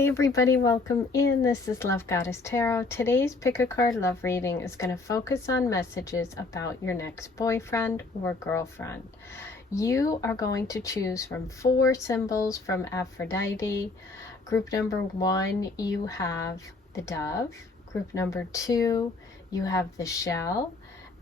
Hey everybody, welcome in. This is Love Goddess Tarot. Today's pick a card love reading is going to focus on messages about your next boyfriend or girlfriend. You are going to choose from 4 symbols from Aphrodite. Group number 1, you have the dove. Group number 2, you have the shell.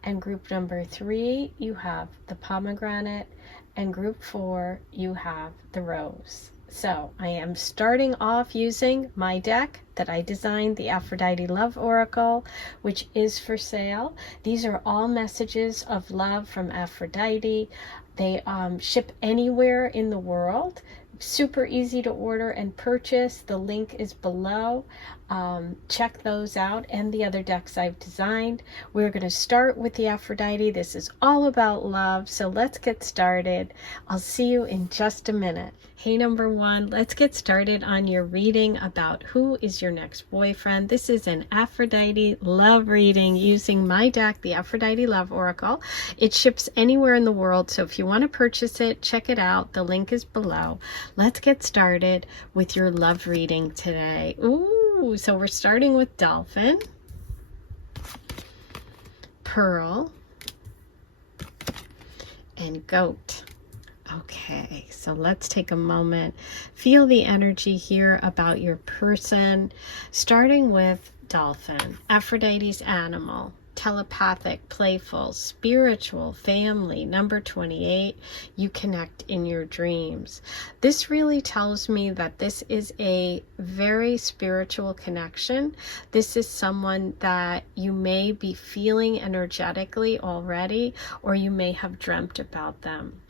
And group number 3, you have the pomegranate. And group 4, you have the rose. So I am starting off using my deck that I designed, the Aphrodite Love Oracle, which is for sale. These are all messages of love from Aphrodite. They ship anywhere in the world. Super easy to order and purchase. The link is below. Check those out and the other decks I've designed. We're going to start with the Aphrodite. This is all about love, so let's get started. I'll see you in just a minute. Hey, number 1, let's get started on your reading about who is your next boyfriend. This is an Aphrodite love reading using my deck, the Aphrodite Love Oracle. It ships anywhere in the world, so if you want to purchase it, check it out. The link is below. Let's get started with your love reading today. Ooh, so we're starting with Dolphin, Pearl, and Goat. Okay, so let's take a moment. Feel the energy here about your person, starting with Dolphin, Aphrodite's animal. Telepathic, playful, spiritual, family. Number 28, you connect in your dreams. This really tells me that this is a very spiritual connection. This is someone that you may be feeling energetically already, or you may have dreamt about them.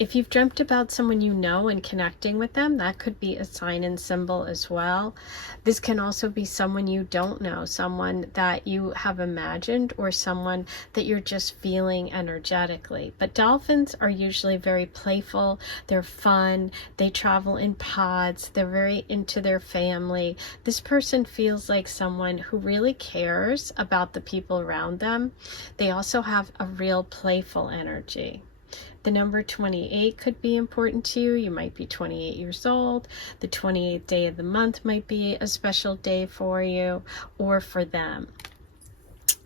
If you've dreamt about someone you know and connecting with them, that could be a sign and symbol as well. This can also be someone you don't know, someone that you have imagined, or someone that you're just feeling energetically. But dolphins are usually very playful, they're fun, they travel in pods, they're very into their family. This person feels like someone who really cares about the people around them. They also have a real playful energy. The number 28 could be important to you. You might be 28 years old. The 28th day of the month might be a special day for you or for them.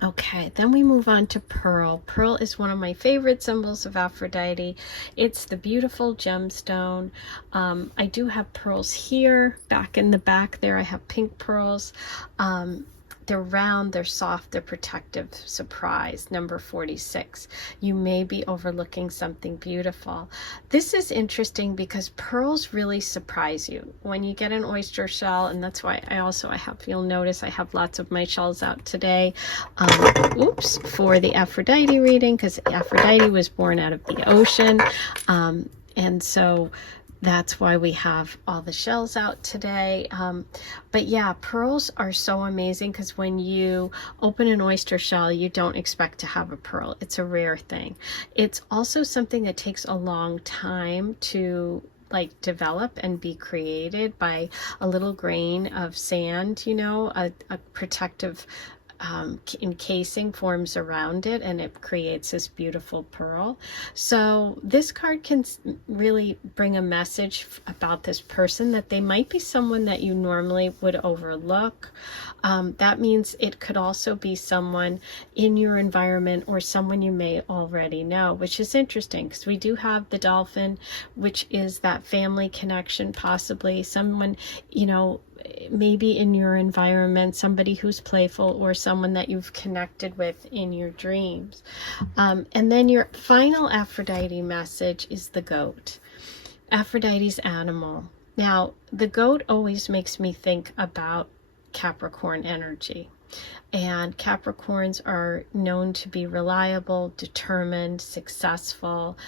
Okay, then we move on to Pearl. Pearl is one of my favorite symbols of Aphrodite. It's the beautiful gemstone. I do have pearls here, back in the back there. I have pink pearls. They're round, they're soft, they're protective. Surprise, number 46. You may be overlooking something beautiful. This is interesting because pearls really surprise you. When you get an oyster shell, and that's why you'll notice I have lots of my shells out today. For the Aphrodite reading, because Aphrodite was born out of the ocean. And so that's why we have all the shells out today. But yeah, pearls are so amazing because when you open an oyster shell, you don't expect to have a pearl. It's a rare thing. It's also something that takes a long time to develop and be created by a little grain of sand, a protective encasing forms around it, and it creates this beautiful pearl. So this card can really bring a message about this person, that they might be someone that you normally would overlook. That means it could also be someone in your environment or someone you may already know, which is interesting because we do have the dolphin, which is that family connection, possibly someone, maybe in your environment, somebody who's playful or someone that you've connected with in your dreams. And then your final Aphrodite message is the goat, Aphrodite's animal. Now, the goat always makes me think about Capricorn energy. And Capricorns are known to be reliable, determined, successful.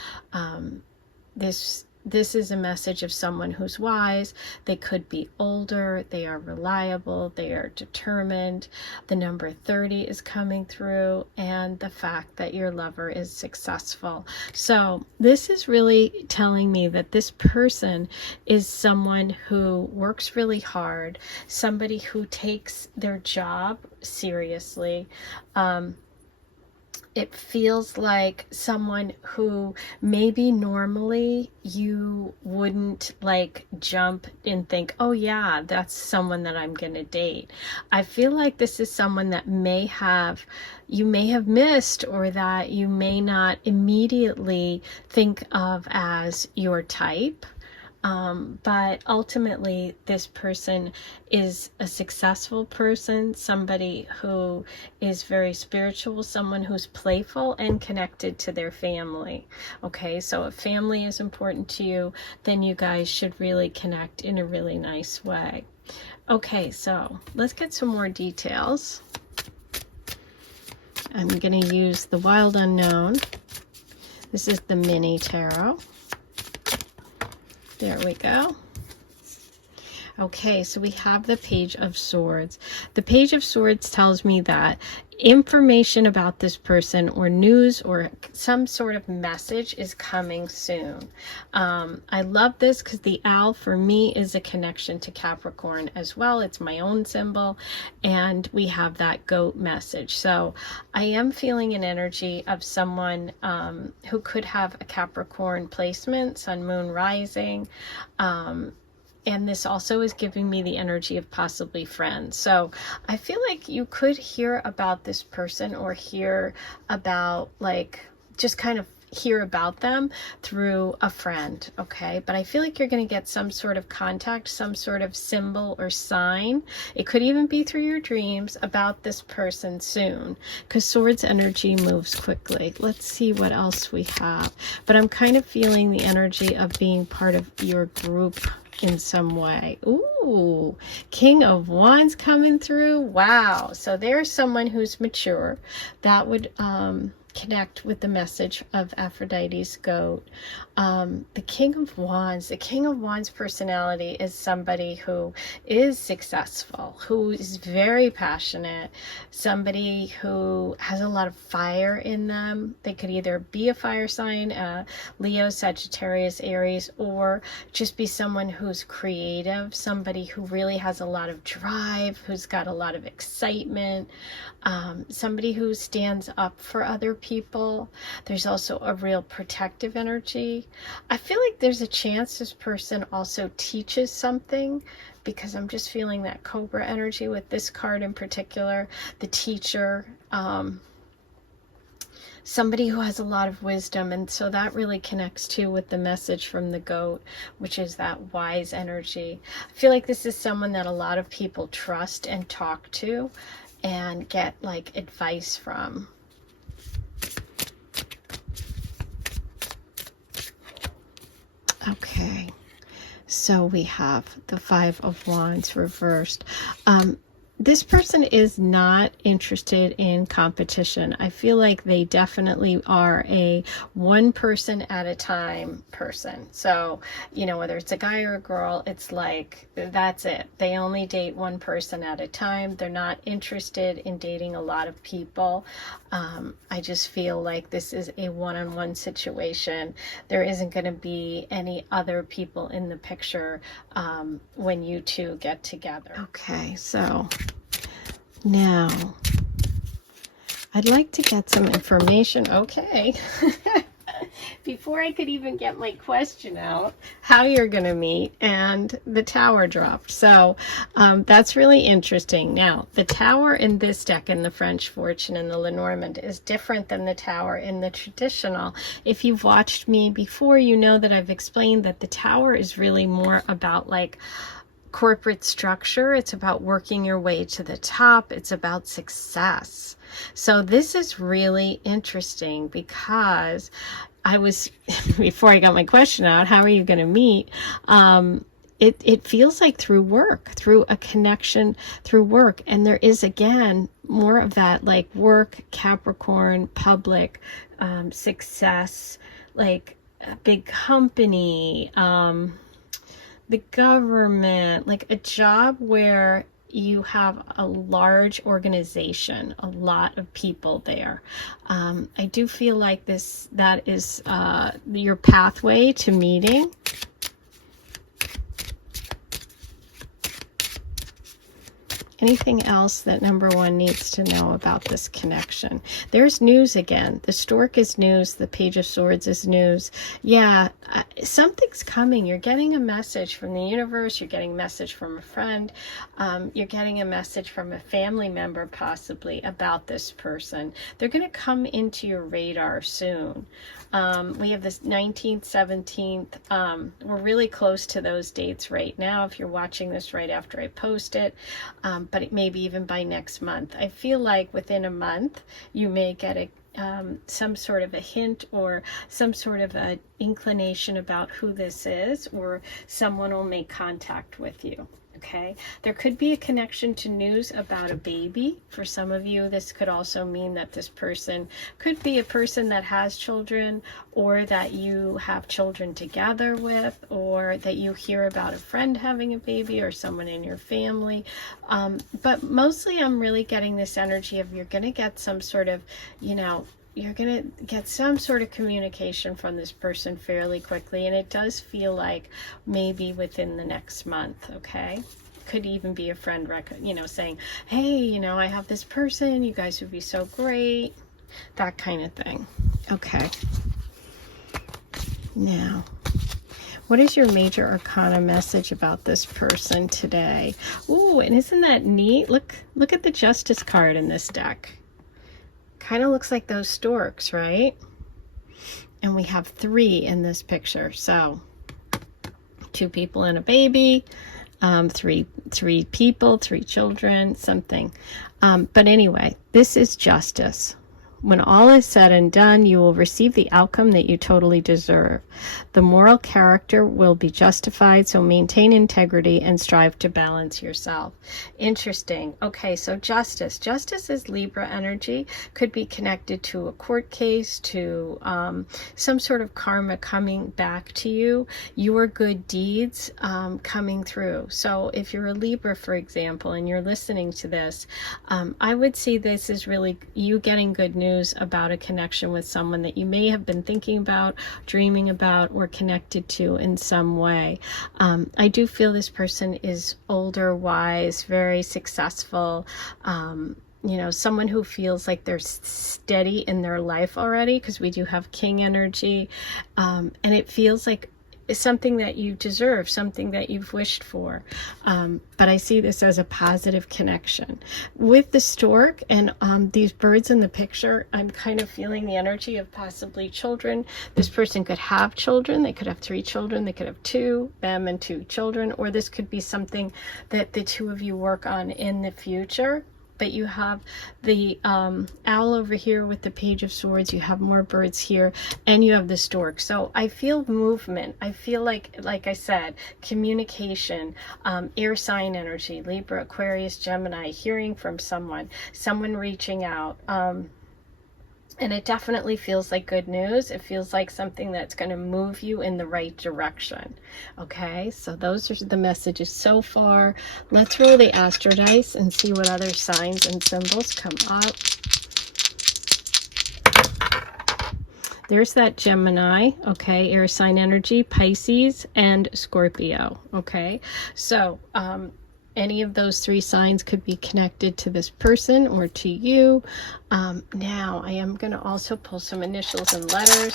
This is a message of someone who's wise. They could be older. They are reliable. They are determined. The number 30 is coming through, and the fact that your lover is successful. So this is really telling me that this person is someone who works really hard, somebody who takes their job seriously, it feels like someone who maybe normally you wouldn't like jump and think, oh yeah, that's someone that I'm gonna date. I feel like this is someone that you may have missed, or that you may not immediately think of as your type. But ultimately, this person is a successful person, somebody who is very spiritual, someone who's playful and connected to their family. Okay, so if family is important to you, then you guys should really connect in a really nice way. Okay, so let's get some more details. I'm going to use the Wild Unknown. This is the mini tarot. There we go. Okay, so we have the Page of Swords. The Page of Swords tells me that information about this person, or news, or some sort of message is coming soon. I love this because the owl for me is a connection to Capricorn as well. It's my own symbol, and we have that goat message. So I am feeling an energy of someone who could have a Capricorn placement, Sun, Moon, Rising. And this also is giving me the energy of possibly friends. So I feel like you could hear about this person, or hear about, like, just kind of hear about them through a friend, okay? But I feel like you're going to get some sort of contact, some sort of symbol or sign. It could even be through your dreams about this person soon, because Swords energy moves quickly. Let's see what else we have. But I'm kind of feeling the energy of being part of your group in some way. Ooh, King of Wands coming through. Wow. So there's someone who's mature. That would connect with the message of Aphrodite's goat. The King of Wands personality is somebody who is successful, who is very passionate, somebody who has a lot of fire in them. They could either be a fire sign, Leo, Sagittarius, Aries, or just be someone who's creative, somebody who really has a lot of drive, who's got a lot of excitement, somebody who stands up for other people. There's also a real protective energy. I feel like there's a chance this person also teaches something, because I'm just feeling that Cobra energy with this card in particular. The teacher, somebody who has a lot of wisdom, and so that really connects too with the message from the goat, which is that wise energy. I feel like this is someone that a lot of people trust and talk to and get like advice from. Okay, so we have the Five of Wands reversed. This person is not interested in competition. I feel like they definitely are a one person at a time person. So, you know, whether it's a guy or a girl, it's like, that's it. They only date one person at a time. They're not interested in dating a lot of people. I just feel like this is a one-on-one situation. There isn't going to be any other people in the picture when you two get together. Okay, so now I'd like to get some information. Okay. Before I could even get my question out, how you're going to meet, and the Tower dropped. So that's really interesting. Now, the Tower in this deck, in the French Fortune and the Lenormand, is different than the Tower in the traditional. If you've watched me before, you know that I've explained that the Tower is really more about like corporate structure. It's about working your way to the top. It's about success. So this is really interesting, because I was, before I got my question out, how are you going to meet? It feels like through work, through a connection, through work. And there is, again, more of that like work, Capricorn, public, success, like a big company, the government, like a job where you have a large organization, a lot of people there. I do feel like that is your pathway to meeting. Anything else that number one needs to know about this connection? There's news again. The stork is news. The Page of Swords is news. Yeah, something's coming. You're getting a message from the universe. You're getting a message from a friend. You're getting a message from a family member possibly about this person. They're going to come into your radar soon. We have this 19th, 17th. We're really close to those dates right now if you're watching this right after I post it. But it may be even by next month. I feel like within a month you may get some sort of a hint or some sort of an inclination about who this is, or someone will make contact with you. Okay, there could be a connection to news about a baby. For some of you, this could also mean that this person could be a person that has children, or that you have children together with, or that you hear about a friend having a baby or someone in your family. But mostly I'm really getting this energy of you're going to get some sort of, you're going to get some sort of communication from this person fairly quickly. And it does feel like maybe within the next month, okay? Could even be a friend, saying, hey, I have this person. You guys would be so great. That kind of thing. Okay. Now, what is your major arcana message about this person today? Ooh, and isn't that neat? Look at the Justice card in this deck. Kind of looks like those storks, right? And we have 3 in this picture. So 2 people and a baby, 3 people, 3 children, something. But anyway, this is justice. When all is said and done, you will receive the outcome that you totally deserve. The moral character will be justified, so maintain integrity and strive to balance yourself. Interesting. Okay, so justice. Justice is Libra energy. Could be connected to a court case, to some sort of karma coming back to you, your good deeds coming through. So if you're a Libra, for example, and you're listening to this, I would see this as really you getting good news about a connection with someone that you may have been thinking about, dreaming about, or connected to in some way. I do feel this person is older, wise, very successful, someone who feels like they're steady in their life already, because we do have King energy, and it feels like is something that you deserve, something that you've wished for. But I see this as a positive connection. With the stork and these birds in the picture, I'm kind of feeling the energy of possibly children. This person could have children. They could have 3 children. They could have 2, them and 2 children. Or this could be something that the 2 of you work on in the future. But you have the owl over here with the Page of Swords. You have more birds here, and you have the stork. So I feel movement. I feel like I said, communication, air sign energy, Libra, Aquarius, Gemini, hearing from someone reaching out. And it definitely feels like good news. It feels like something that's going to move you in the right direction. Okay, so those are the messages so far. Let's roll the Astro Dice and see what other signs and symbols come up. There's that Gemini, okay, air sign energy, Pisces, and Scorpio, okay? So, any of those 3 signs could be connected to this person or to you. Now, I am going to also pull some initials and letters.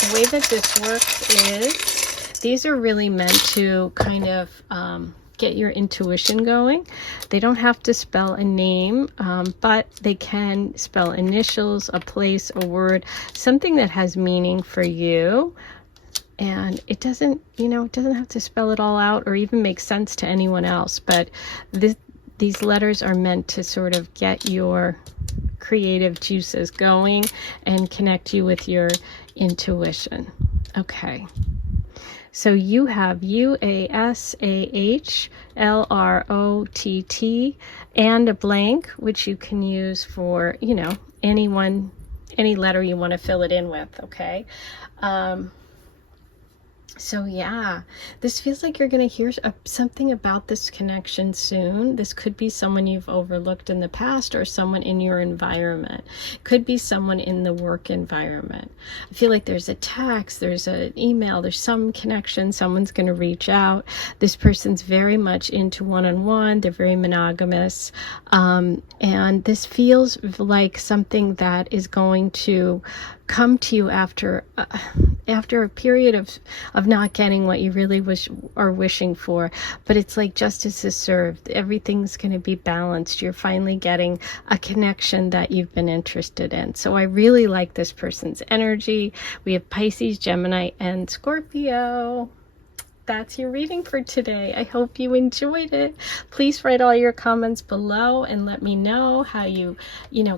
The way that this works is these are really meant to kind of get your intuition going. They don't have to spell a name, but they can spell initials, a place, a word, something that has meaning for you. And it doesn't, it doesn't have to spell it all out or even make sense to anyone else. But these letters are meant to sort of get your creative juices going and connect you with your intuition. Okay. So you have UASAHLROTT and a blank, which you can use for, any letter you want to fill it in with. Okay. So yeah, this feels like you're going to hear something about this connection soon. This could be someone you've overlooked in the past, or someone in your environment. Could be someone in the work environment. I feel like there's a text, there's an email, there's some connection. Someone's going to reach out. This person's very much into one-on-one. They're very monogamous. And this feels like something that is going to come to you after a period of not getting what you really are wishing for. But it's like justice is served. Everything's going to be balanced. You're finally getting a connection that you've been interested in. So I really like this person's energy. We have Pisces, Gemini, and Scorpio. That's your reading for today. I hope you enjoyed it. Please write all your comments below and let me know how you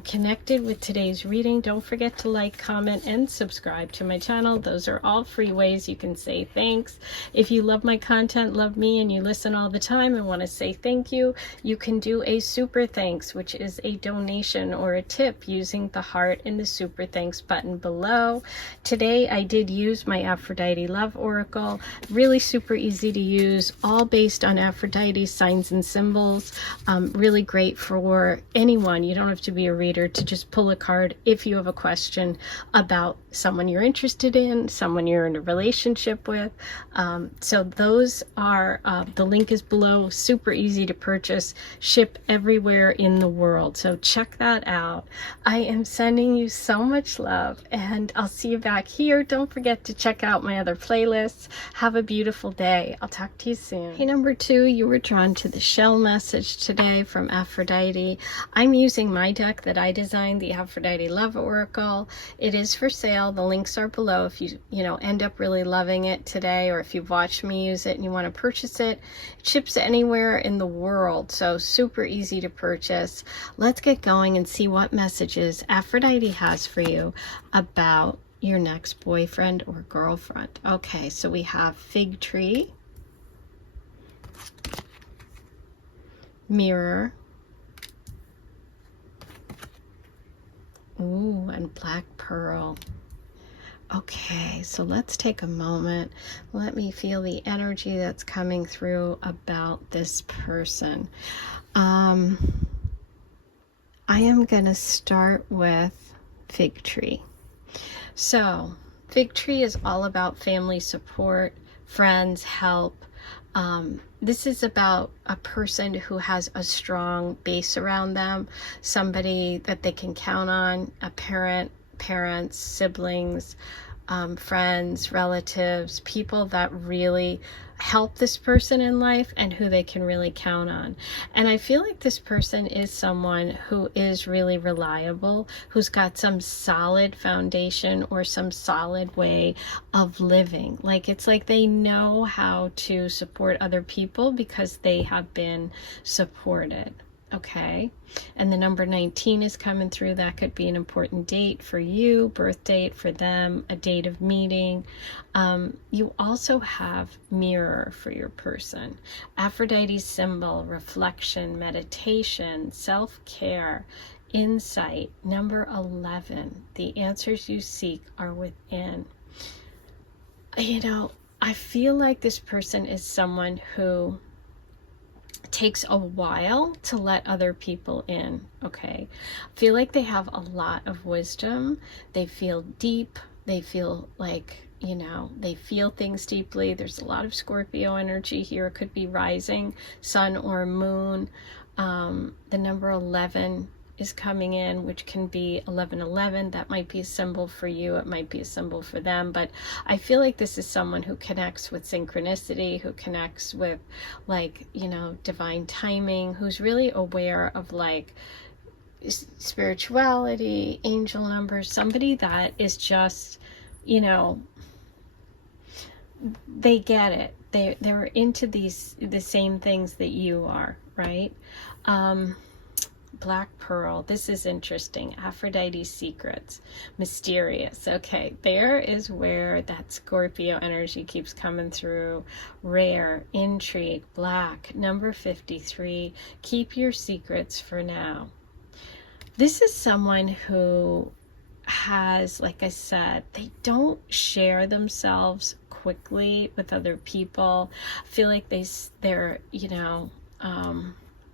connected with today's reading. Don't forget to like, comment, and subscribe to my channel. Those are all free ways you can say thanks. If you love my content, love me, and you listen all the time and want to say thank you, you can do a super thanks, which is a donation or a tip using the heart in the super thanks button below. Today I did use my Aphrodite Love Oracle. Really super easy to use, all based on Aphrodite signs and symbols. Really great for anyone. You don't have to be a reader to just pull a card if you have a question about someone you're interested in, someone you're in a relationship with. So those are, the link is below, super easy to purchase, ship everywhere in the world. So check that out. I am sending you so much love, and I'll see you back here. Don't forget to check out my other playlists. Have a beautiful day. I'll talk to you soon. Hey, number 2, you were drawn to the shell message today from Aphrodite. I'm using my deck that I designed, the Aphrodite Love Oracle. It is for sale. The links are below if you end up really loving it today, or if you've watched me use it and you want to purchase it. It ships anywhere in the world, so super easy to purchase. Let's get going and see what messages Aphrodite has for you about your next boyfriend or girlfriend. Okay, so we have fig tree, mirror, ooh, and black pearl. Okay, so let's take a moment. Let me feel the energy that's coming through about this person. I am going to start with fig tree. So fig tree is all about family support, friends, help. This is about a person who has a strong base around them, somebody that they can count on, a parent, parents, siblings, friends, relatives, people that really help this person in life and who they can really count on. And I feel like this person is someone who is really reliable, who's got some solid foundation or some solid way of living. Like, it's like they know how to support other people because they have been supported. Okay, and the number 19 is coming through. That could be an important date for you, birth date for them, a date of meeting. You also have mirror for your person. Aphrodite's symbol, reflection, meditation, self-care, insight. Number 11, the answers you seek are within. I feel like this person is someone who takes a while to let other people in. Okay, I feel like they have a lot of wisdom. They feel deep. They feel like, they feel things deeply. There's a lot of Scorpio energy here. It could be rising, sun or moon. The number 11 is coming in, which can be 1111. That might be a symbol for you. It might be a symbol for them. But I feel like this is someone who connects with synchronicity, who connects with divine timing, who's really aware of spirituality, angel numbers, somebody that is just, they get it. They're into the same things that you are, right? Black pearl. This is interesting. Aphrodite's secrets. Mysterious. Okay, there is where that Scorpio energy keeps coming through. Rare, intrigue, black. Number 53. Keep your secrets for now. This is someone who has, like I said, they don't share themselves quickly with other people. I feel like they're,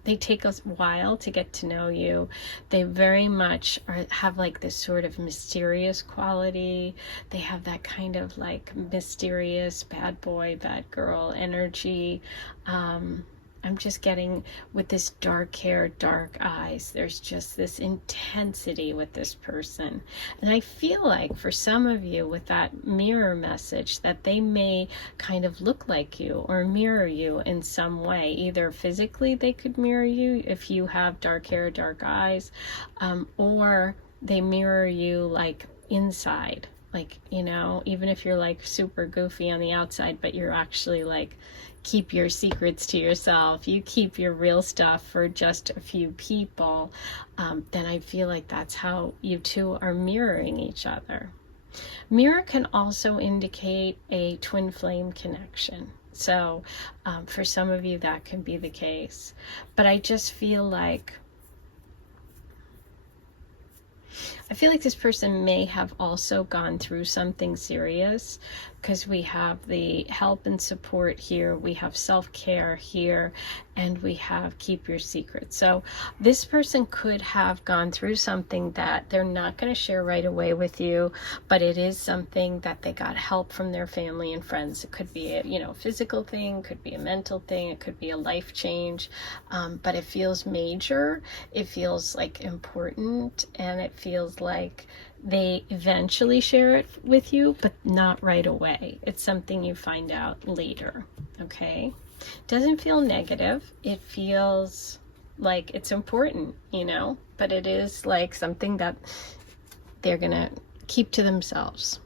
they take a while to get to know you. They very much have like this sort of mysterious quality. They have that kind of like mysterious bad boy, bad girl energy. I'm just getting with this dark hair, dark eyes, there's just this intensity with this person. And I feel like for some of you with that mirror message that they may kind of look like you or mirror you in some way. Either physically they could mirror you if you have dark hair, dark eyes, or they mirror you like inside. Like, even if you're like super goofy on the outside, but you're actually like, keep your secrets to yourself, you keep your real stuff for just a few people, then I feel like that's how you two are mirroring each other. Mirror can also indicate a twin flame connection. So for some of you that can be the case. But I just feel like this person may have also gone through something serious, because we have the help and support here, we have self-care here, and we have keep your secrets. So this person could have gone through something that they're not going to share right away with you, but it is something that they got help from their family and friends. It could be a physical thing, could be a mental thing, it could be a life change, but it feels major, it feels like important, and it feels like they eventually share it with you, but not right away. It's something you find out later, okay? Doesn't feel negative. It feels like it's important, but it is like something that they're gonna keep to themselves.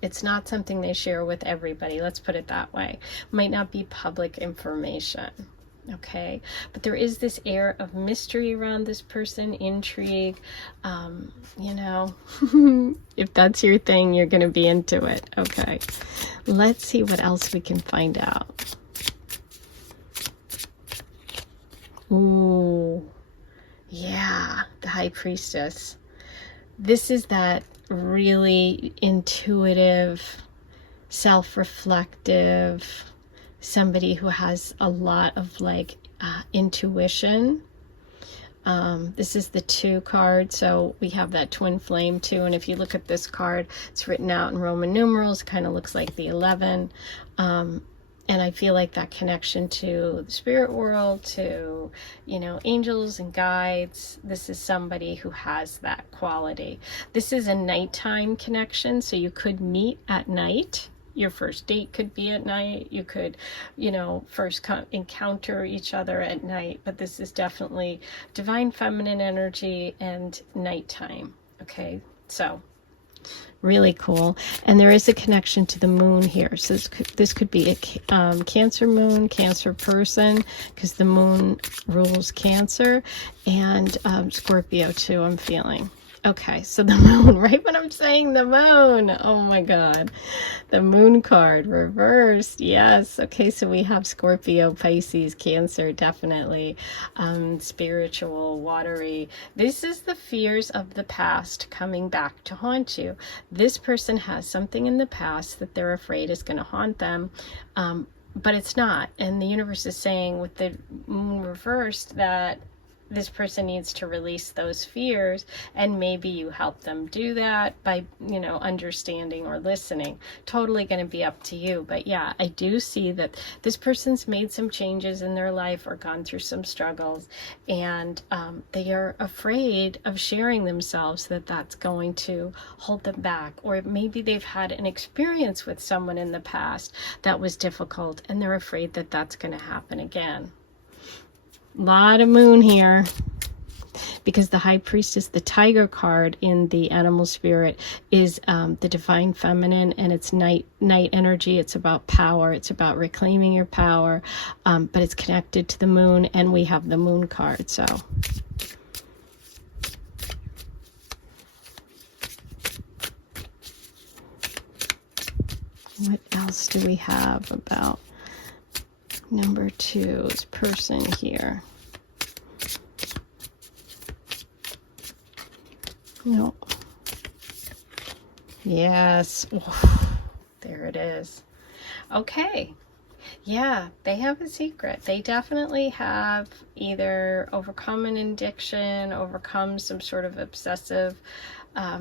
It's not something they share with everybody, let's put it that way. Might not be public information. Okay, but there is this air of mystery around this person, intrigue, if that's your thing, you're going to be into it. Okay, let's see what else we can find out. Ooh, yeah, the High Priestess. This is that really intuitive, self-reflective, somebody who has a lot of like intuition. This is the 2 card, so we have that twin flame too, and if you look at this card, it's written out in Roman numerals, kind of looks like the 11, and I feel like that connection to the spirit world, to angels and guides. This is somebody who has that quality. This is a nighttime connection, so you could meet at night. Your first date could be at night. You could, first encounter each other at night. But this is definitely divine feminine energy and nighttime. Okay, so really cool. And there is a connection to the moon here. So this could be a Cancer moon, Cancer person, because the moon rules Cancer, and Scorpio too, I'm feeling. Okay, so the moon, right when I'm saying the moon, oh my God, the moon card reversed. Yes. Okay, so we have Scorpio, Pisces, Cancer, definitely spiritual, watery. This is the fears of the past coming back to haunt you. This person has something in the past that they're afraid is going to haunt them, but it's not. And the universe is saying with the moon reversed that this person needs to release those fears, and maybe you help them do that by, understanding or listening. Totally going to be up to you. But yeah, I do see that this person's made some changes in their life or gone through some struggles, and they are afraid of sharing themselves, that's going to hold them back. Or maybe they've had an experience with someone in the past that was difficult, and they're afraid that that's going to happen again. Lot of moon here, because the High Priestess, the Tiger card in the animal spirit, is the divine feminine, and it's night energy. It's about power, it's about reclaiming your power, but it's connected to the moon, and we have the moon card. So what else do we have about number 2's person here? No. Yes. Oh, there it is. Okay. Yeah, they have a secret. They definitely have either overcome an addiction, overcome some sort of obsessive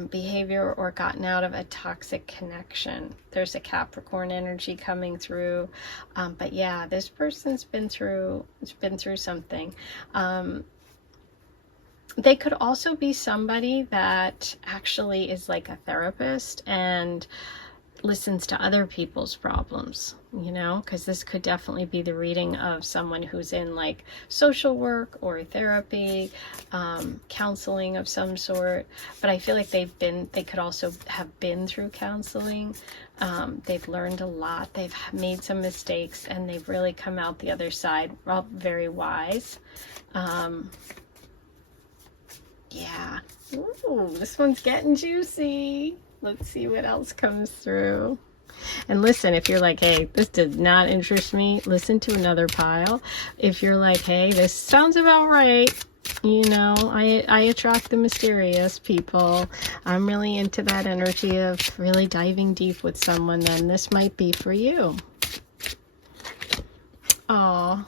behavior, or gotten out of a toxic connection. There's a Capricorn energy coming through. But yeah, this person's been through something. They could also be somebody that actually is like a therapist and listens to other people's problems, you know, because this could definitely be the reading of someone who's in like social work or therapy, counseling of some sort. But I feel like they could also have been through counseling. They've learned a lot, they've made some mistakes, and they've really come out the other side very wise. Yeah. Ooh, this one's getting juicy. Let's see what else comes through. And listen, if you're like, hey, this did not interest me, listen to another pile. If you're like, hey, this sounds about right, you know, I attract the mysterious people, I'm really into that energy of really diving deep with someone, then this might be for you. Aw.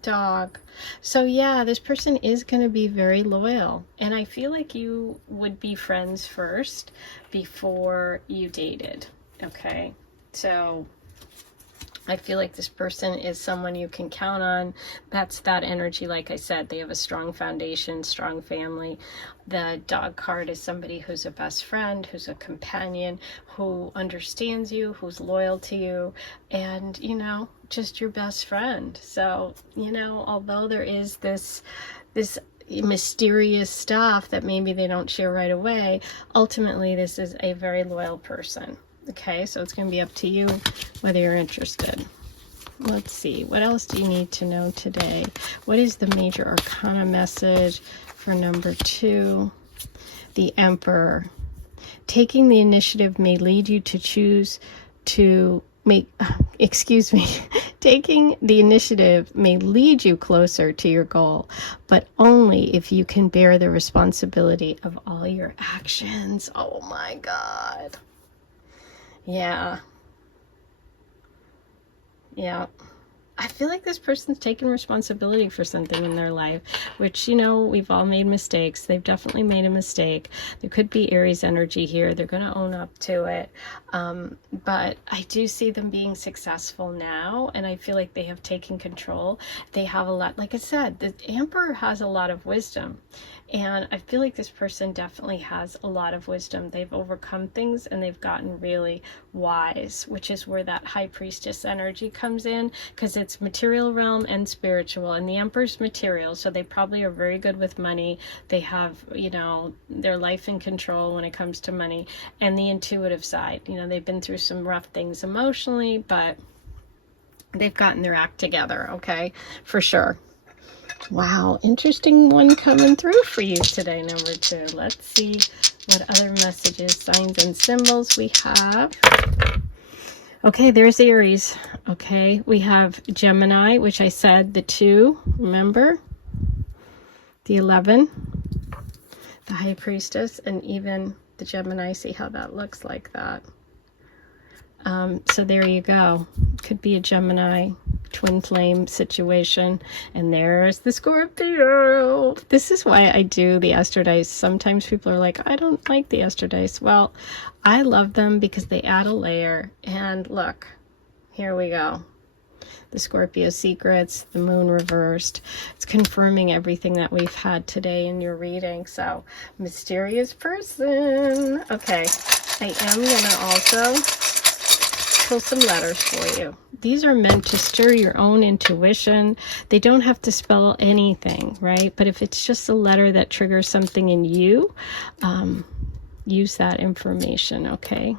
Dog. So yeah, this person is going to be very loyal, and I feel like you would be friends first before you dated. Okay, so I feel like this person is someone you can count on. That's that energy. Like I said, they have a strong foundation, strong family. The dog card is somebody who's a best friend, who's a companion, who understands you, who's loyal to you, and, you know, just your best friend. So, you know, although there is this mysterious stuff that maybe they don't share right away, ultimately this is a very loyal person. Okay, so it's going to be up to you whether you're interested. Let's see, what else do you need to know today? What is the major arcana message for number 2? The Emperor. Taking the initiative may lead you to choose to make, taking the initiative may lead you closer to your goal, but only if you can bear the responsibility of all your actions. Oh my God. Yeah. I feel like this person's taking responsibility for something in their life, which, you know, we've all made mistakes. They've definitely made a mistake. There could be Aries energy here. They're going to own up to it. But I do see them being successful now, and I feel like they have taken control. They have a lot, like I said, the Emperor has a lot of wisdom. And I feel like this person definitely has a lot of wisdom. They've overcome things and they've gotten really wise, which is where that High Priestess energy comes in, because it's material realm and spiritual. And the Emperor's material, so they probably are very good with money. They have, you know, their life in control when it comes to money, and the intuitive side. You know, they've been through some rough things emotionally, but they've gotten their act together, okay, for sure. Wow, interesting one coming through for you today, number 2. Let's see what other messages, signs, and symbols we have. Okay, there's Aries. Okay, we have Gemini, which I said the 2, remember? The 11, the High Priestess, and even the Gemini. See how that looks like that. So there you go. Could be a Gemini twin flame situation. And there's the Scorpio. This is why I do the Astro Dice. Sometimes people are like, I don't like the Astro Dice. Well, I love them because they add a layer. And look, here we go. The Scorpio secrets, the moon reversed. It's confirming everything that we've had today in your reading. So, mysterious person. Okay, I am going to also pull some letters for you. These are meant to stir your own intuition. They don't have to spell anything, right? But if it's just a letter that triggers something in you, use that information, okay?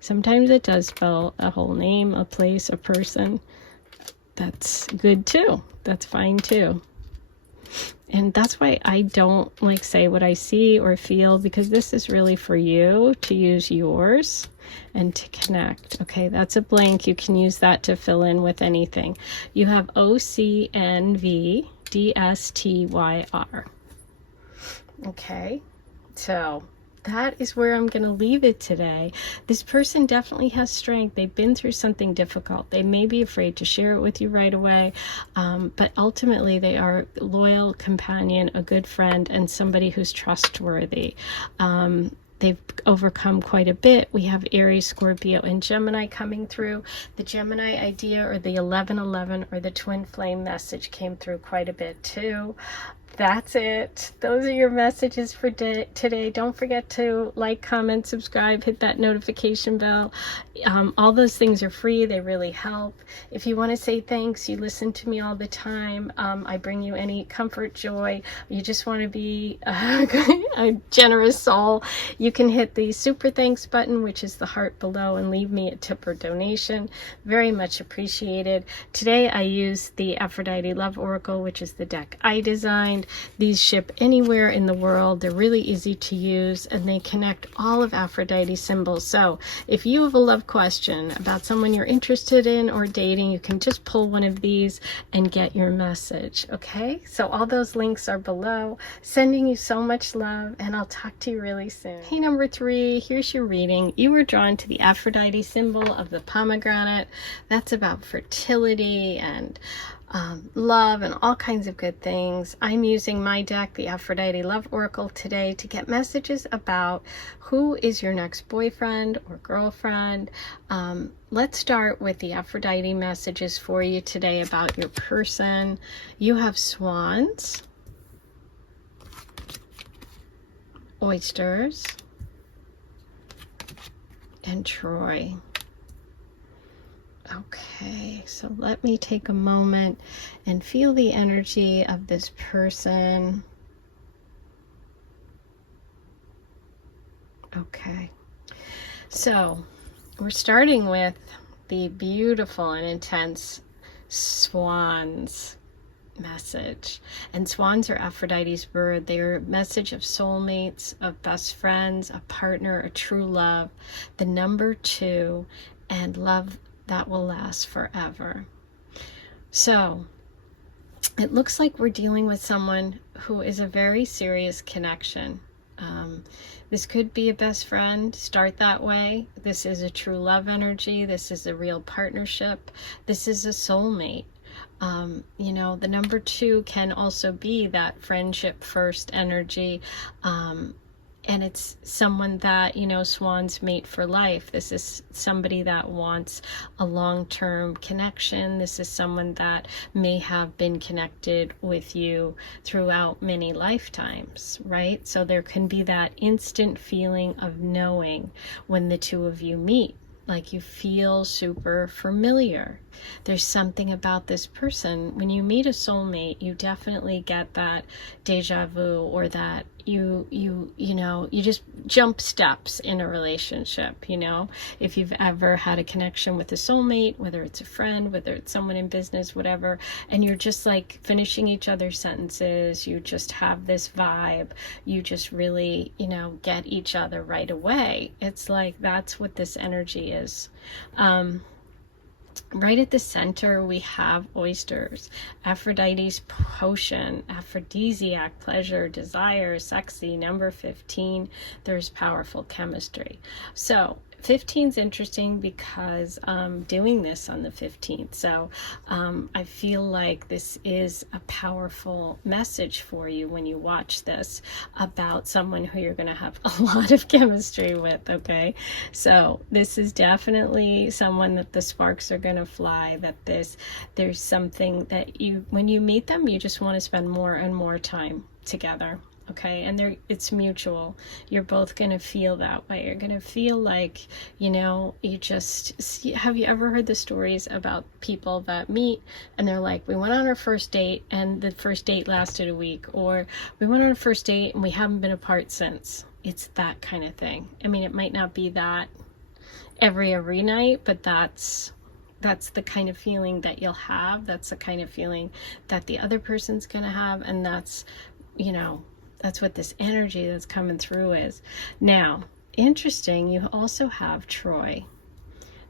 Sometimes it does spell a whole name, a place, a person. That's good too. That's fine too. And that's why I don't like say what I see or feel, because this is really for you to use yours and to connect. Okay, that's a blank. You can use that to fill in with anything. You have OCNVDSTYR. Okay, so that is where I'm going to leave it today. This person definitely has strength. They've been through something difficult. They may be afraid to share it with you right away, but ultimately they are a loyal companion, a good friend, and somebody who's trustworthy. They've overcome quite a bit. We have Aries, Scorpio, and Gemini coming through. The Gemini idea, or the 1111, or the twin flame message came through quite a bit too. That's it. Those are your messages for today. Don't forget to like, comment, subscribe, hit that notification bell. All those things are free. They really help. If you want to say thanks, you listen to me all the time. I bring you any comfort, joy. You just want to be a generous soul. You can hit the super thanks button, which is the heart below, and leave me a tip or donation. Very much appreciated. Today I used the Aphrodite Love Oracle, which is the deck I designed. These ship anywhere in the world. They're really easy to use, and they connect all of Aphrodite's symbols. So if you have a love question about someone you're interested in or dating, you can just pull one of these and get your message. Okay, so all those links are below. Sending you so much love, and I'll talk to you really soon. Hey, number 3, here's your reading. You were drawn to the Aphrodite symbol of the pomegranate. That's about fertility and love and all kinds of good things. I'm using my deck, the Aphrodite Love Oracle, today to get messages about who is your next boyfriend or girlfriend. Let's start with the Aphrodite messages for you today about your person. You have swans, oysters, and Troy. Okay, so let me take a moment and feel the energy of this person. Okay, so we're starting with the beautiful and intense swans message. And swans are Aphrodite's bird. They are a message of soulmates, of best friends, a partner, a true love, the number 2, and love that will last forever. So it looks like we're dealing with someone who is a very serious connection. This could be a best friend. Start that way. This is a true love energy. This is a real partnership. This is a soulmate. You know, the number 2 can also be that friendship first energy. And it's someone that, you know, swans mate for life. This is somebody that wants a long-term connection. This is someone that may have been connected with you throughout many lifetimes, right? So there can be that instant feeling of knowing when the two of you meet. Like you feel super familiar. There's something about this person. When you meet a soulmate, you definitely get that deja vu, or that you know, you just jump steps in a relationship, you know. If you've ever had a connection with a soulmate, whether it's a friend, whether it's someone in business, whatever, and you're just like finishing each other's sentences, you just have this vibe, you just really, you know, get each other right away. It's like that's what this energy is. Right at the center, we have oysters, Aphrodite's potion, aphrodisiac, pleasure, desire, sexy, number 15. There's powerful chemistry. So 15 is interesting because I'm doing this on the 15th. So I feel like this is a powerful message for you when you watch this, about someone who you're going to have a lot of chemistry with, okay? So this is definitely someone that the sparks are going to fly, that there's something that you, when you meet them, you just want to spend more and more time together. Okay, and it's mutual. You're both going to feel that way. You're going to feel like, you know, you just, have you ever heard the stories about people that meet and they're like, we went on our first date and the first date lasted a week, or we went on a first date and we haven't been apart since. It's that kind of thing. I mean, it might not be that every night, but that's the kind of feeling that you'll have. That's the kind of feeling that the other person's going to have, and that's, you know, that's what this energy that's coming through is. Now, interesting, you also have Troy,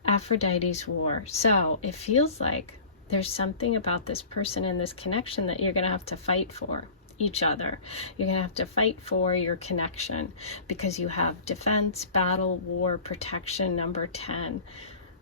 Aphrodite's war. So it feels like there's something about this person and this connection that you're going to have to fight for. each other. You're going to have to fight for your connection because you have defense, battle, war, protection, number 10.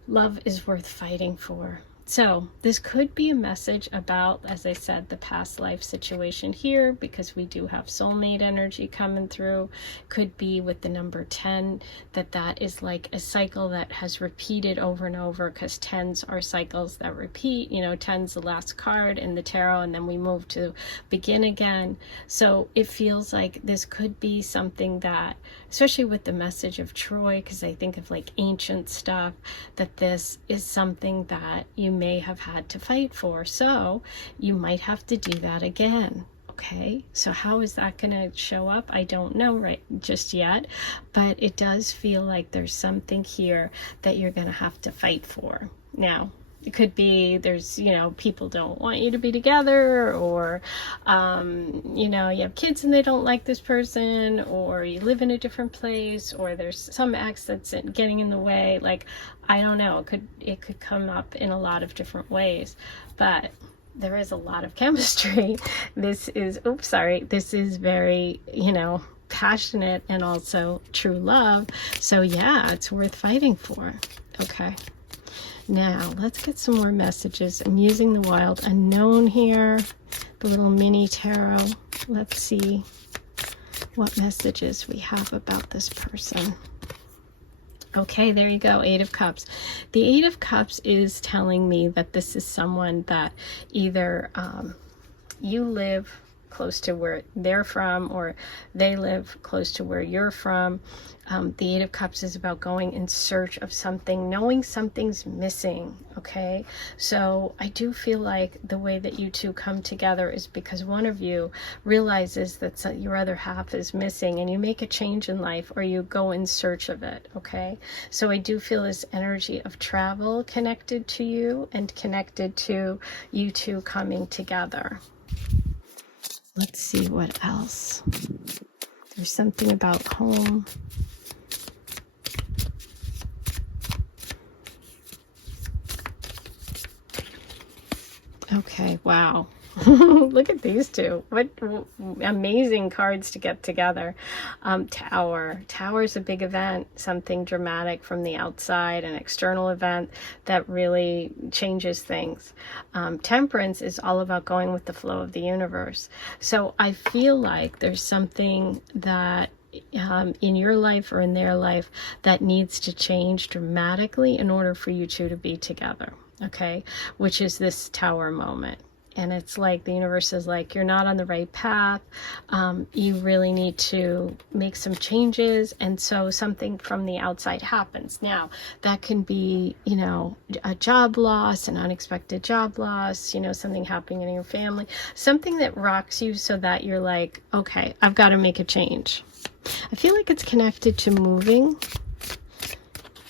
Love is worth fighting for. So this could be a message about, as I said, the past life situation here, because we do have soulmate energy coming through. Could be with the number 10, that is like a cycle that has repeated over and over, because 10s are cycles that repeat. You know, 10's the last card in the tarot, and then we move to begin again. So it feels like this could be something that, especially with the message of Troy, because I think of like ancient stuff, that this is something that you may have had to fight for. So you might have to do that again. Okay, so how is that going to show up? I don't know right just yet, but it does feel like there's something here that you're going to have to fight for. Now, it could be there's, you know, people don't want you to be together, or, you know, you have kids and they don't like this person, or you live in a different place, or there's some ex that's getting in the way. Like, I don't know, it could come up in a lot of different ways, but there is a lot of chemistry. This is, this is very, you know, passionate and also true love. So yeah, it's worth fighting for. Okay. Now, let's get some more messages. I'm using the Wild Unknown here, the little mini tarot. Let's see what messages we have about this person. Okay, there you go, 8 of Cups. The 8 of Cups is telling me that this is someone that either you live close to where they're from, or they live close to where you're from. The 8 of Cups is about going in search of something, knowing something's missing, okay? So I do feel like the way that you two come together is because one of you realizes that your other half is missing, and you make a change in life, or you go in search of it, okay? So I do feel this energy of travel connected to you, and connected to you two coming together. Let's see what else. There's something about home. Okay, wow. Look at these two. What amazing cards to get together. Tower. Tower is a big event, something dramatic from the outside, an external event that really changes things. Temperance is all about going with the flow of the universe. So I feel like there's something that in your life or in their life that needs to change dramatically in order for you two to be together. Okay, which is this Tower moment. And it's like the universe is like, you're not on the right path. You really need to make some changes. And so something from the outside happens. Now, that can be, you know, a job loss, an unexpected job loss, you know, something happening in your family, something that rocks you so that you're like, okay, I've got to make a change. I feel like it's connected to moving.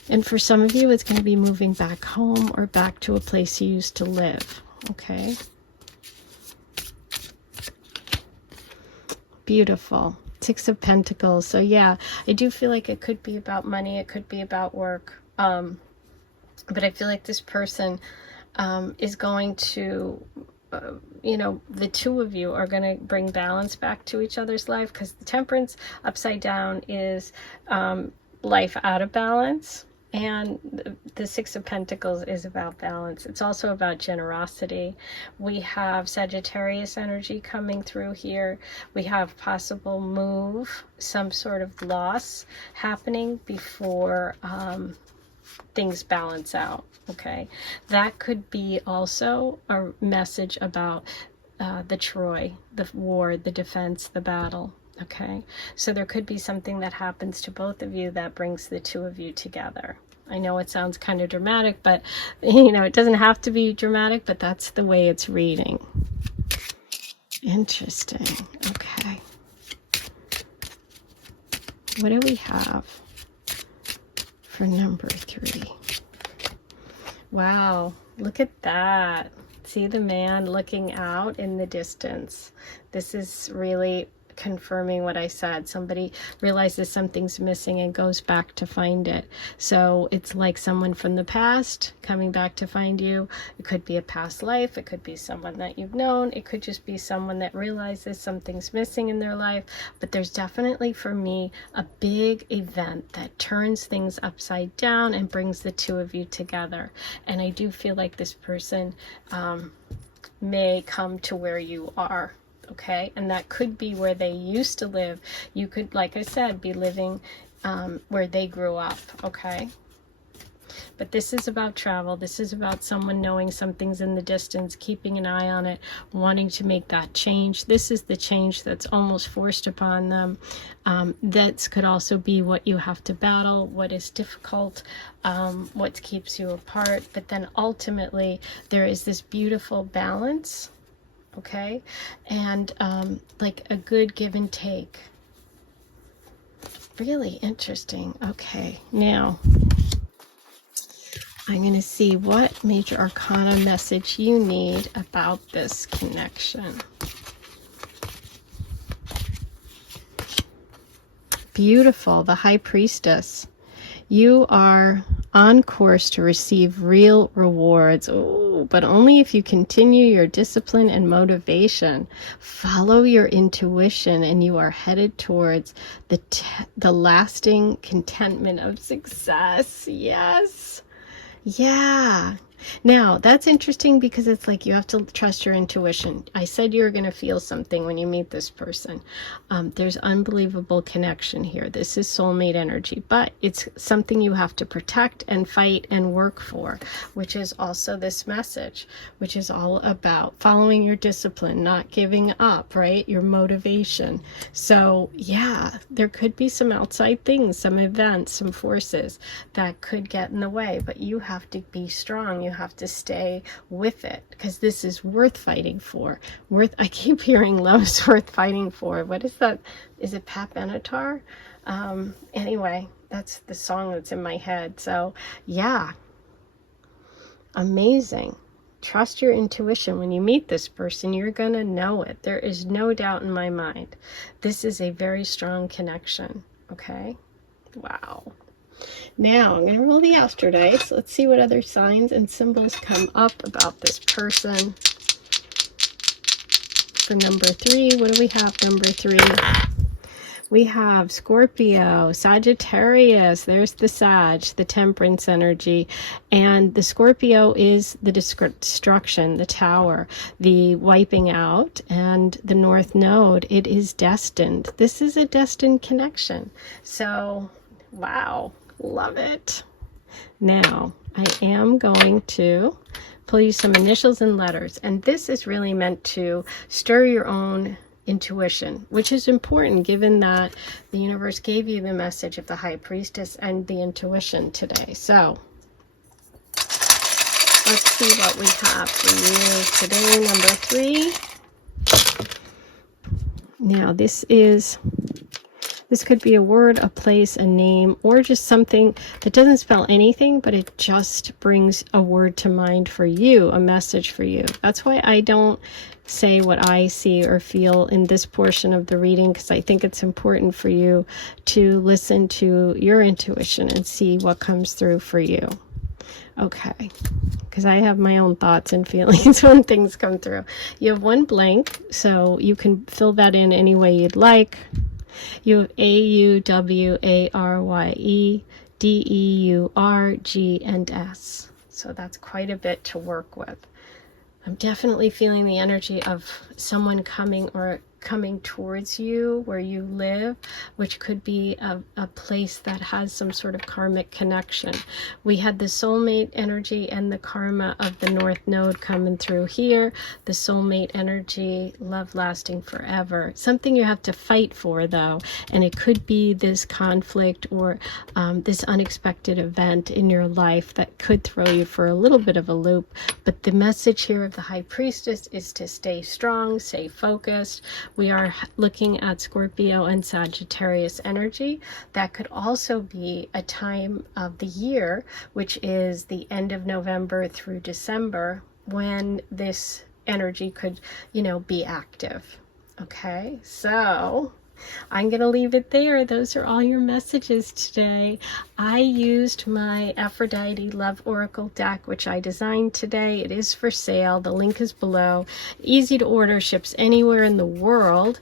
And for some of you, it's going to be moving back home or back to a place you used to live. Okay. Beautiful. 6 of Pentacles. So yeah, I do feel like it could be about money. It could be about work. But I feel like this person is going to, you know, the two of you are going to bring balance back to each other's life, because the Temperance upside down is life out of balance. And the 6 of Pentacles is about balance. It's also about generosity. We have Sagittarius energy coming through here. We have possible move, some sort of loss happening before things balance out. Okay, that could be also a message about the Troy, the war, the defense, the battle. Okay, so there could be something that happens to both of you that brings the two of you together. I know it sounds kind of dramatic, but you know, it doesn't have to be dramatic, but that's the way it's reading. Interesting. Okay. What do we have for number 3? Wow, look at that. See the man looking out in the distance. This is really confirming what I said. Somebody realizes something's missing and goes back to find it. So it's like someone from the past coming back to find you. It could be a past life. It could be someone that you've known. It could just be someone that realizes something's missing in their life. But there's definitely, for me, a big event that turns things upside down and brings the two of you together. And I do feel like this person may come to where you are. Okay, and that could be where they used to live. You could, like I said, be living where they grew up. Okay, but this is about travel. This is about someone knowing something's in the distance, keeping an eye on it, wanting to make that change. This is the change that's almost forced upon them. That could also be what you have to battle, what is difficult, what keeps you apart. But then ultimately, there is this beautiful balance. Okay, and like a good give and take. Really interesting. Okay, now I'm going to see what major arcana message you need about this connection. Beautiful, the High Priestess. You are on course to receive real rewards. Ooh, but only if you continue your discipline and motivation. Follow your intuition and you are headed towards the lasting contentment of success. Yes. Yeah. Now, that's interesting because it's like you have to trust your intuition. I said you're going to feel something when you meet this person. There's unbelievable connection here. This is soulmate energy, but it's something you have to protect and fight and work for, which is also this message, which is all about following your discipline, not giving up, right? Your motivation. So, yeah, there could be some outside things, some events, some forces that could get in the way, but you have to be strong. You have to stay with it because this is worth fighting for. I keep hearing love is worth fighting for. What is that? Is it Pat Benatar? Anyway, that's the song that's in my head. So yeah, amazing. Trust your intuition. When you meet this person, you're going to know it. There is no doubt in my mind. This is a very strong connection. Okay. Wow. Now, I'm going to roll the astro dice. Let's see what other signs and symbols come up about this person. For number 3, what do we have, number 3? We have Scorpio, Sagittarius. There's the Sag, the Temperance energy. And the Scorpio is the destruction, the Tower, the wiping out, and the North Node. It is destined. This is a destined connection. So, wow. Love it. Now, I am going to pull you some initials and letters. And this is really meant to stir your own intuition, which is important given that the universe gave you the message of the High Priestess and the intuition today. So, let's see what we have for you today, number 3. Now, this could be a word, a place, a name, or just something that doesn't spell anything, but it just brings a word to mind for you, a message for you. That's why I don't say what I see or feel in this portion of the reading, because I think it's important for you to listen to your intuition and see what comes through for you. Okay, because I have my own thoughts and feelings when things come through. You have one blank, so you can fill that in any way you'd like. You have A-U-W-A-R-Y-E, D-E-U-R-G, and S. So that's quite a bit to work with. I'm definitely feeling the energy of someone coming towards you where you live, which could be a place that has some sort of karmic connection. We had the soulmate energy and the karma of the North Node coming through here. The soulmate energy, love lasting forever. Something you have to fight for, though, and it could be this conflict or this unexpected event in your life that could throw you for a little bit of a loop. But the message here of the High Priestess is to stay strong, stay focused. We are looking at Scorpio and Sagittarius energy. That could also be a time of the year, which is the end of November through December, when this energy could, be active. Okay, so I'm going to leave it there. Those are all your messages today. I used my Aphrodite Love Oracle deck, which I designed today. It is for sale. The link is below. Easy to order, ships anywhere in the world.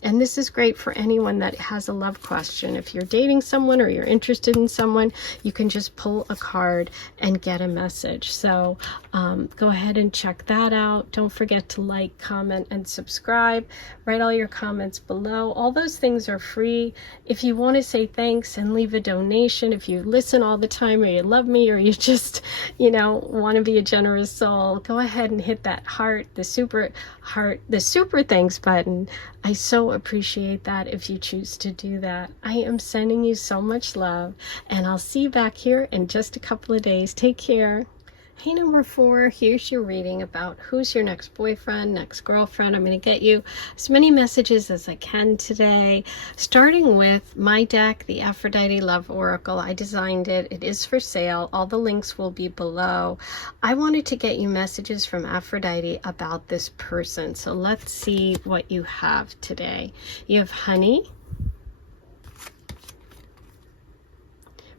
And this is great for anyone that has a love question. If you're dating someone or you're interested in someone, you can just pull a card and get a message. So go ahead and check that out. Don't forget to like, comment, and subscribe. Write all your comments below. All those things are free. If you want to say thanks and leave a donation, if you listen all the time or you love me or you just, want to be a generous soul, go ahead and hit that heart, the super thanks button. I so appreciate that if you choose to do that. I am sending you so much love, and I'll see you back here in just a couple of days. Take care. Hey, number 4, here's your reading about who's your next boyfriend, next girlfriend. I'm going to get you as many messages as I can today, starting with my deck, the Aphrodite Love Oracle. I designed it. It is for sale. All the links will be below. I wanted to get you messages from Aphrodite about this person. So let's see what you have today. You have honey,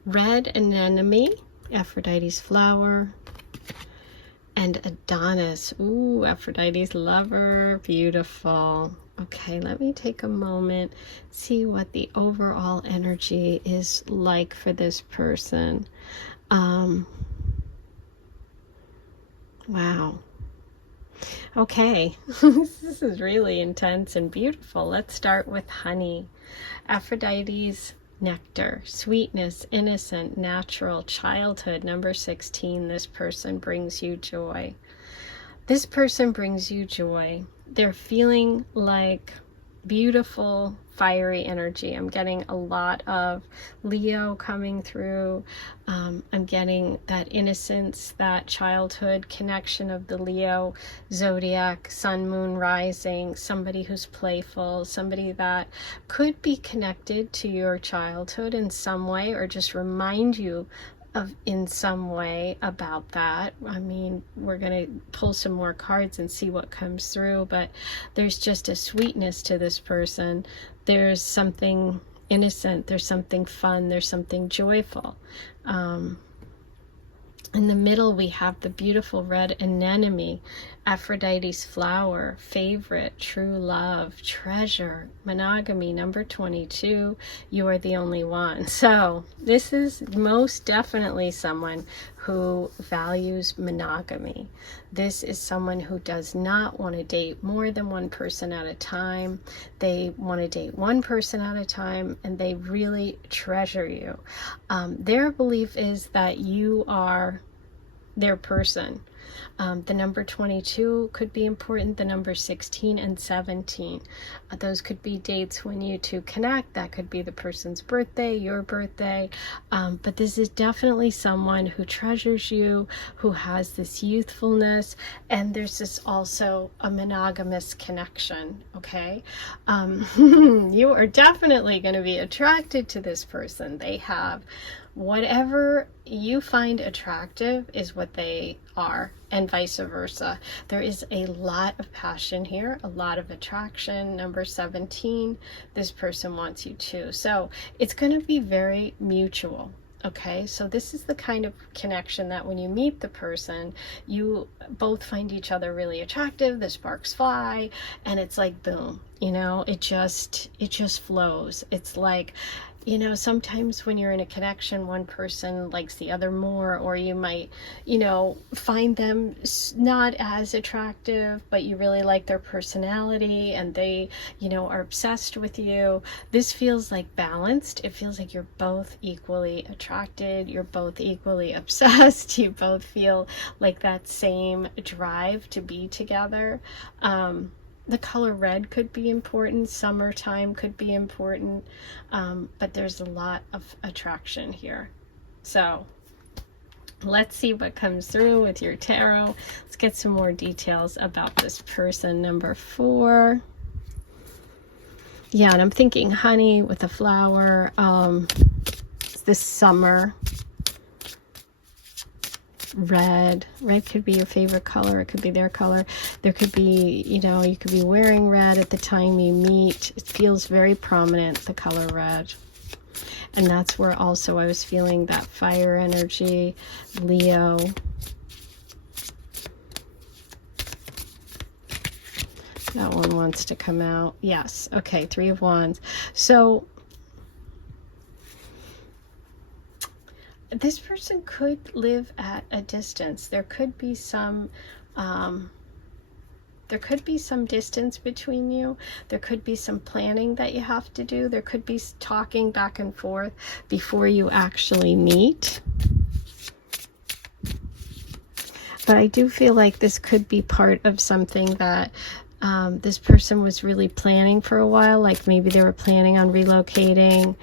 red anemone, Aphrodite's flower, and Adonis. Ooh, Aphrodite's lover. Beautiful. Okay, let me take a moment, see what the overall energy is like for this person. Wow. Okay, this is really intense and beautiful. Let's start with honey. Aphrodite's nectar, sweetness, innocent, natural, childhood. Number 16, this person brings you joy. This person brings you joy. They're feeling like beautiful, fiery energy. I'm getting a lot of Leo coming through. I'm getting that innocence, that childhood connection of the Leo zodiac, sun, moon, rising, somebody who's playful, somebody that could be connected to your childhood in some way or just remind you of in some way about that. I mean, we're going to pull some more cards and see what comes through, but there's just a sweetness to this person. There's something innocent, there's something fun, there's something joyful. In the middle, we have the beautiful red anemone, Aphrodite's flower, favorite, true love, treasure, monogamy, number 22, you are the only one. So this is most definitely someone who values monogamy. This is someone who does not want to date more than one person at a time. They want to date one person at a time, and they really treasure you. Their belief is that you are their person. The number 22 could be important, the number 16 and 17. Those could be dates when you two connect. That could be the person's birthday, your birthday. But this is definitely someone who treasures you, who has this youthfulness, and there's this also a monogamous connection, okay? You are definitely going to be attracted to this person. They have whatever you find attractive is what they are, and vice versa. There is a lot of passion here, a lot of attraction. Number 17, this person wants you too. So it's going to be very mutual. Okay, so this is the kind of connection that when you meet the person, you both find each other really attractive, the sparks fly, and it's like boom, it just flows. It's like, sometimes when you're in a connection, one person likes the other more, or you might, find them not as attractive, but you really like their personality and they, are obsessed with you. This feels like balanced. It feels like you're both equally attracted. You're both equally obsessed. You both feel like that same drive to be together. The color red could be important, summertime could be important, but there's a lot of attraction here. So let's see what comes through with your tarot. Let's get some more details about this person. Number 4. Yeah, and I'm thinking honey with a flower. It's this summer. red. Red could be your favorite color. It could be their color. There could be, you know, you could be wearing red at the time you meet. It feels very prominent, the color red. And that's where also I was feeling that fire energy, Leo. That one wants to come out. Yes. Okay. 3 of Wands. So this person could live at a distance. There could be some distance between you. There could be some planning that you have to do. There could be talking back and forth before you actually meet. But I do feel like this could be part of something that this person was really planning for a while. Like maybe they were planning on relocating.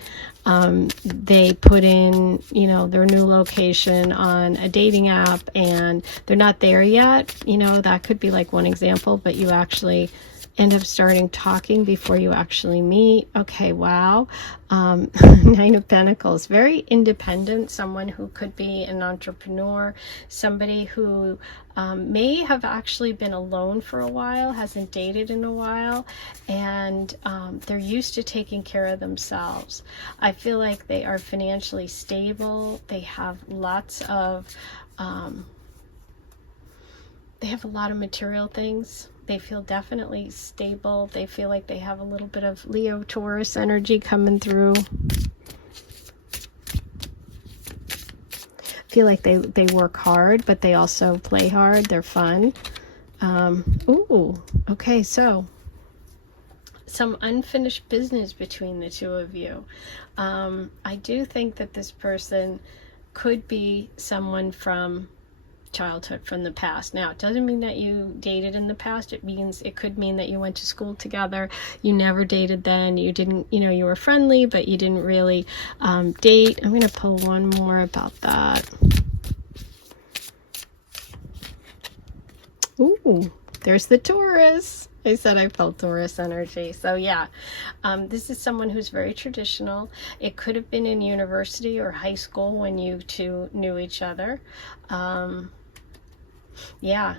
They put in, you know, their new location on a dating app and they're not there yet. You know, that could be like one example, but you actually end up starting talking before you actually meet. Okay, wow. 9 of Pentacles, very independent, someone who could be an entrepreneur, somebody who may have actually been alone for a while, hasn't dated in a while, and they're used to taking care of themselves. I feel like they are financially stable. They have lots of, they have a lot of material things. They feel definitely stable. They feel like they have a little bit of Leo Taurus energy coming through. Feel like they work hard, but they also play hard. They're fun. Ooh, okay, so some unfinished business between the two of you. I do think that this person could be someone from childhood, from the past. Now, it doesn't mean that you dated in the past. It could mean that you went to school together. You never dated then. You didn't, you know, you were friendly, but you didn't really date. I'm going to pull one more about that. Ooh, there's the Taurus. I said I felt Taurus energy. So yeah, this is someone who's very traditional. It could have been in university or high school when you two knew each other. Yeah,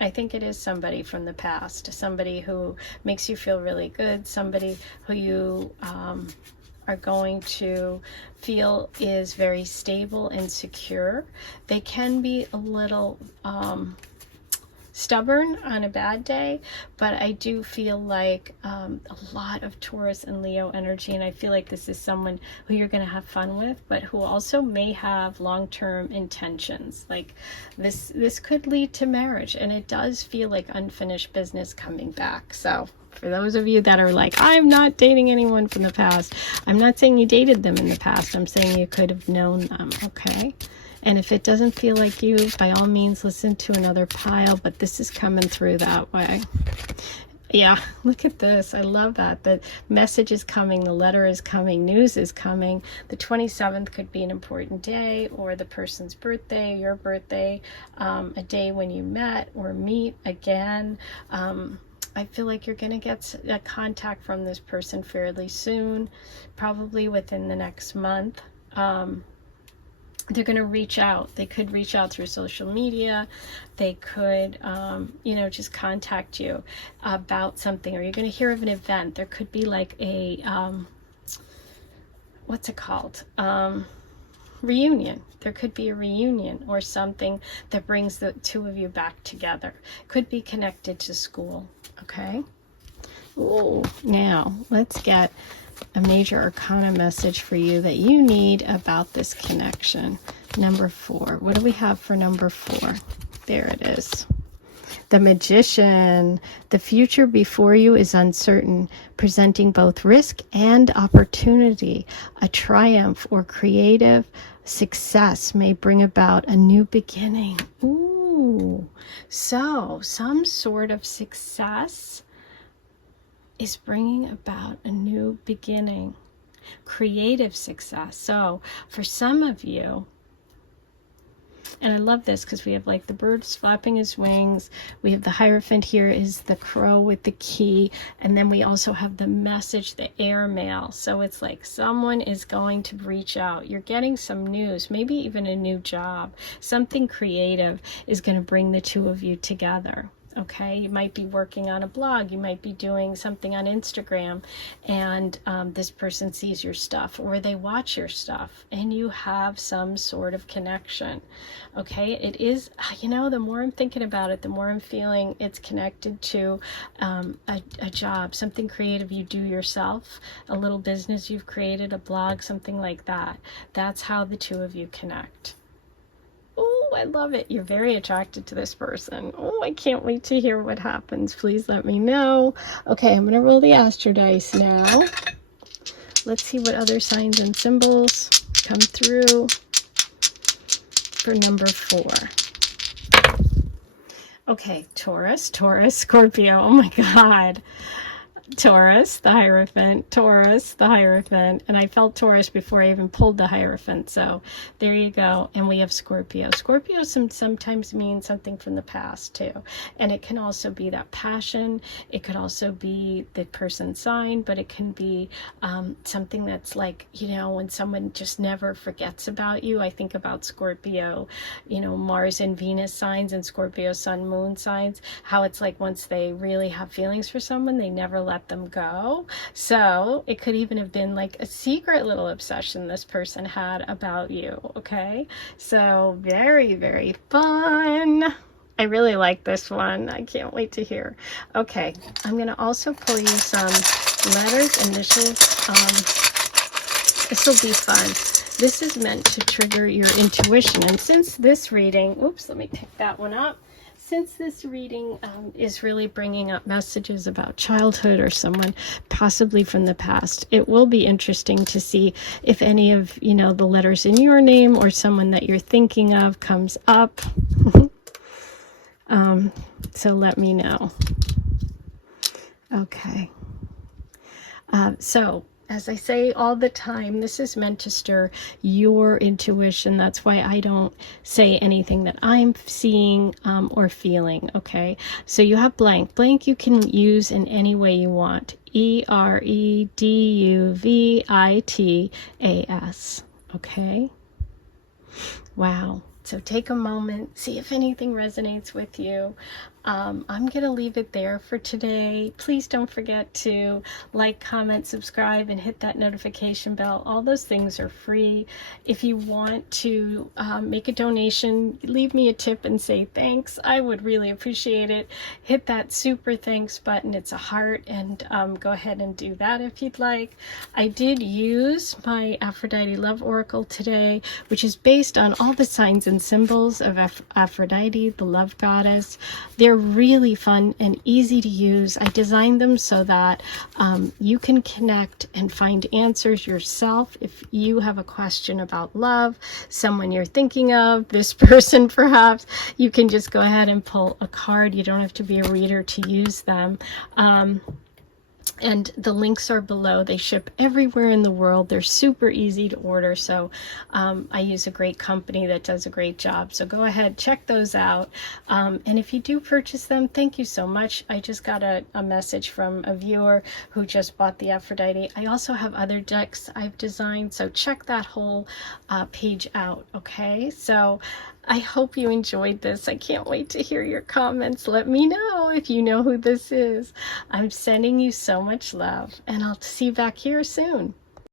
I think it is somebody from the past, somebody who makes you feel really good, somebody who you are going to feel is very stable and secure. They can be a little stubborn on a bad day, but I do feel like a lot of Taurus and Leo energy, and I feel like this is someone who you're going to have fun with, but who also may have long-term intentions. Like this could lead to marriage, and it does feel like unfinished business coming back. So for those of you that are like, I'm not dating anyone from the past, I'm not saying you dated them in the past. I'm saying you could have known them, okay? And if it doesn't feel like you, by all means, listen to another pile, but this is coming through that way. Yeah, look at this. I love that. The message is coming, the letter is coming, news is coming. The 27th could be an important day, or the person's birthday, your birthday, a day when you met or meet again. I feel like you're going to get a contact from this person fairly soon, probably within the next month. They're going to reach out. They could reach out through social media. They could, you know, just contact you about something, or you're going to hear of an event. There could be like a, what's it called? Reunion. There could be a reunion or something that brings the two of you back together. Could be connected to school. Okay. Ooh, now let's get a major arcana message for you that you need about this connection. Number 4. What do we have for number 4? There it is. The Magician. The future before you is uncertain, presenting both risk and opportunity. A triumph or creative success may bring about a new beginning. Ooh. So, some sort of success is bringing about a new beginning, creative success. So for some of you, And I love this because we have like the bird flapping his wings. We have the Hierophant here is the crow with the key. And then we also have the message, the airmail. So it's like someone is going to reach out. You're getting some news, maybe even a new job. Something creative is going to bring the two of you together. Okay, you might be working on a blog, you might be doing something on Instagram, and this person sees your stuff, or they watch your stuff, and you have some sort of connection. Okay, it is, you know, the more I'm thinking about it, the more I'm feeling it's connected to a job, something creative you do yourself, a little business you've created, a blog, something like that. That's how the two of you connect. Oh, I love it. You're very attracted to this person. Oh, I can't wait to hear what happens. Please let me know. Okay, I'm going to roll the Astro dice now. Let's see what other signs and symbols come through for number 4. Okay, Taurus, Scorpio. Oh my God. Taurus, the Hierophant, Taurus, the Hierophant, and I felt Taurus before I even pulled the Hierophant, so there you go. And we have Scorpio. Scorpio sometimes means something from the past too, and it can also be that passion. It could also be the person's sign, but it can be something that's like, you know, when someone just never forgets about you. I think about Scorpio, you know, Mars and Venus signs, and Scorpio Sun Moon signs, how it's like once they really have feelings for someone, they never let them go. So it could even have been like a secret little obsession this person had about you. Okay, so very, very fun. I really like this one. I can't wait to hear. Okay, I'm going to also pull you some letters, initials. This will be fun. This is meant to trigger your intuition. And since this reading, oops, let me pick that one up. Since this reading is really bringing up messages about childhood or someone possibly from the past, it will be interesting to see if any of, you know, the letters in your name or someone that you're thinking of comes up. So let me know. Okay. So as I say all the time, this is meant to stir your intuition. That's why I don't say anything that I'm seeing or feeling, okay? So you have blank. Blank you can use in any way you want. EREDUVITAS, okay? Wow. So take a moment, see if anything resonates with you. I'm going to leave it there for today. Please don't forget to like, comment, subscribe, and hit that notification bell. All those things are free. If you want to make a donation, leave me a tip and say thanks. I would really appreciate it. Hit that super thanks button. It's a heart, and go ahead and do that if you'd like. I did use my Aphrodite Love Oracle today, which is based on all the signs and symbols of Aphrodite, the love goddess. They're really fun and easy to use. I designed them so that you can connect and find answers yourself. If you have a question about love, someone you're thinking of, this person perhaps, you can just go ahead and pull a card. You don't have to be a reader to use them. And the links are below. They ship everywhere in the world. They're super easy to order. So I use a great company that does a great job. So go ahead, check those out. And if you do purchase them, thank you so much. I just got a message from a viewer who just bought the Aphrodite. I also have other decks I've designed. So check that whole page out. Okay. So I hope you enjoyed this. I can't wait to hear your comments. Let me know if you know who this is. I'm sending you so much love, and I'll see you back here soon.